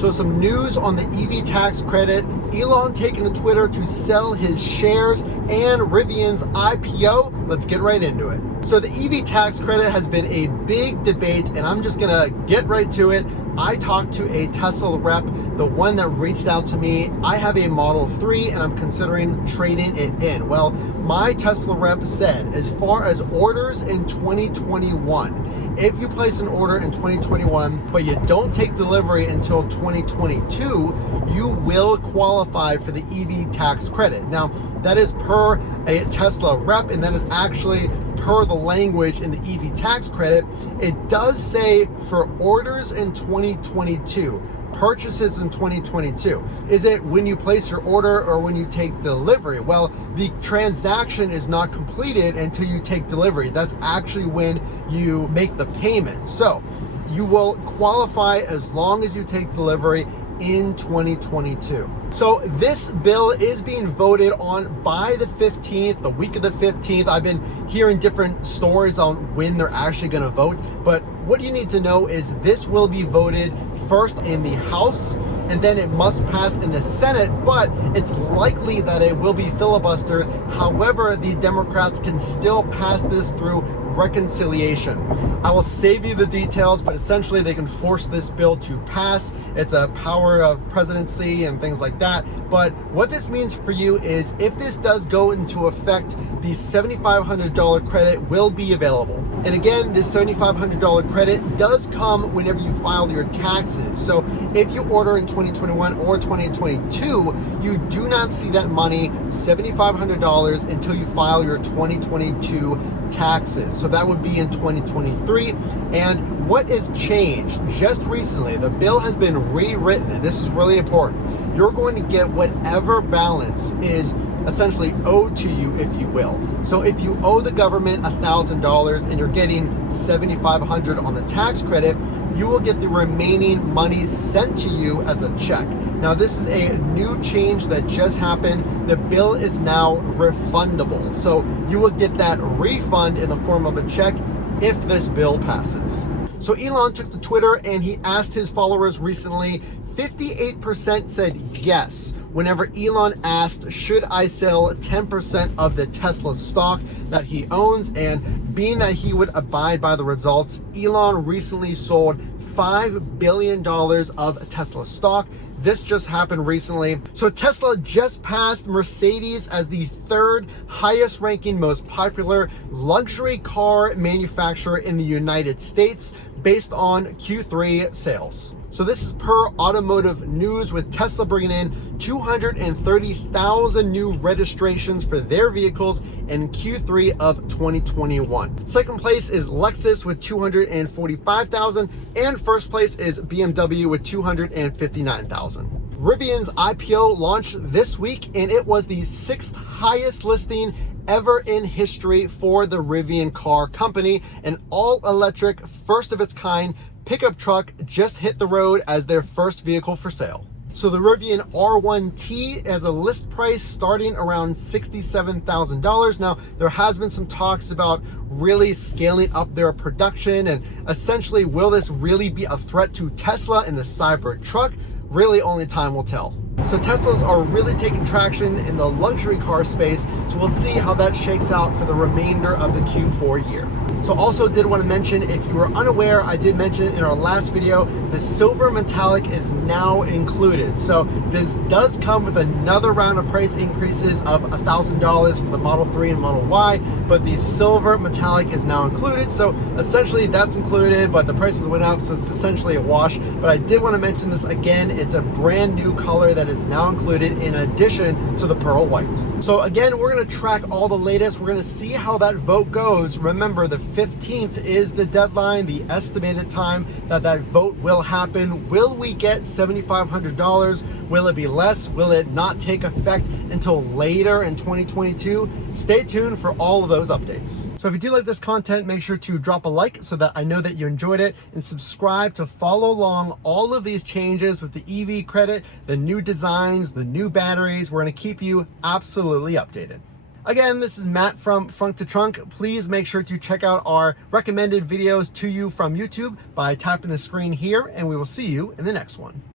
So some news on the EV tax credit, Elon taking to Twitter to sell his shares, and Rivian's IPO. Let's get right into it. So the EV tax credit has been a big debate, and I'm just gonna get right to it. I talked to a Tesla rep, the one that reached out to me. I have a Model 3 and I'm considering trading it in. Well, my Tesla rep said, as far as orders in 2021, if you place an order in 2021, but you don't take delivery until 2022, you will qualify for the EV tax credit. Now, that is per a Tesla rep, and that is actually per the language in the EV tax credit. It does say for orders in 2022, purchases in 2022. Is it when you place your order or when you take delivery? Well, the transaction is not completed until you take delivery. That's actually when you make the payment. So you will qualify as long as you take delivery in 2022. So this bill is being voted on by the 15th, the week of the 15th. I've been hearing different stories on when they're actually going to vote, but what you need to know is this will be voted first in the House, and then it must pass in the Senate, but it's likely that it will be filibustered. However, the Democrats can still pass this through reconciliation. I will save you the details, but essentially they can force this bill to pass. It's a power of presidency and things like that. But what this means for you is if this does go into effect, the $7,500 credit will be available. And again, this $7,500 credit does come whenever you file your taxes. So if you order in 2021 or 2022, you do not see that money, $7,500, until you file your 2022 taxes. So that would be in 2023. And what is changed just recently, the bill has been rewritten, and this is really important. You're going to get whatever balance is essentially owed to you, if you will. So if you owe the government $1,000 and you're getting $7,500 on the tax credit, you will get the remaining money sent to you as a check. Now, this is a new change that just happened. The bill is now refundable. So you will get that refund in the form of a check if this bill passes. So Elon took to Twitter and he asked his followers recently, 58% said yes whenever Elon asked, should I sell 10% of the Tesla stock that he owns? And being that he would abide by the results, Elon recently sold $5 billion of Tesla stock. This just happened recently. So Tesla just passed Mercedes as the third highest ranking, most popular luxury car manufacturer in the United States based on Q3 sales. So this is per Automotive News, with Tesla bringing in 230,000 new registrations for their vehicles in Q3 of 2021. Second place is Lexus with 245,000, and first place is BMW with 259,000. Rivian's IPO launched this week, and it was the 6th highest listing ever in history for the Rivian car company. An all-electric, first of its kind pickup truck just hit the road as their first vehicle for sale. So the Rivian R1T has a list price starting around $67,000. Now, there has been some talks about really scaling up their production, and essentially, will this really be a threat to Tesla in the Cyber truck? Really, only time will tell. So Teslas are really taking traction in the luxury car space, so we'll see how that shakes out for the remainder of the Q4 year. So also did want to mention, if you were unaware, I did mention in our last video, the silver metallic is now included. So this does come with another round of price increases of $1,000 for the Model 3 and Model Y, but the silver metallic is now included. So essentially that's included, but the prices went up, so it's essentially a wash. But I did want to mention this again, it's a brand new color that is now included in addition to the pearl white. So again, we're going to track all the latest. We're going to see how that vote goes. Remember, the 15th is the deadline, the estimated time that vote will happen. Will we get $7,500? Will it be less? Will it not take effect until later in 2022? Stay tuned for all of those updates. So if you do like this content, make sure to drop a like so that I know that you enjoyed it, and subscribe to follow along all of these changes with the EV credit, the new designs, the new batteries. We're going to keep you absolutely updated. Again, this is Matt from Frunk to Trunk. Please make sure to check out our recommended videos to you from YouTube by tapping the screen here, and we will see you in the next one.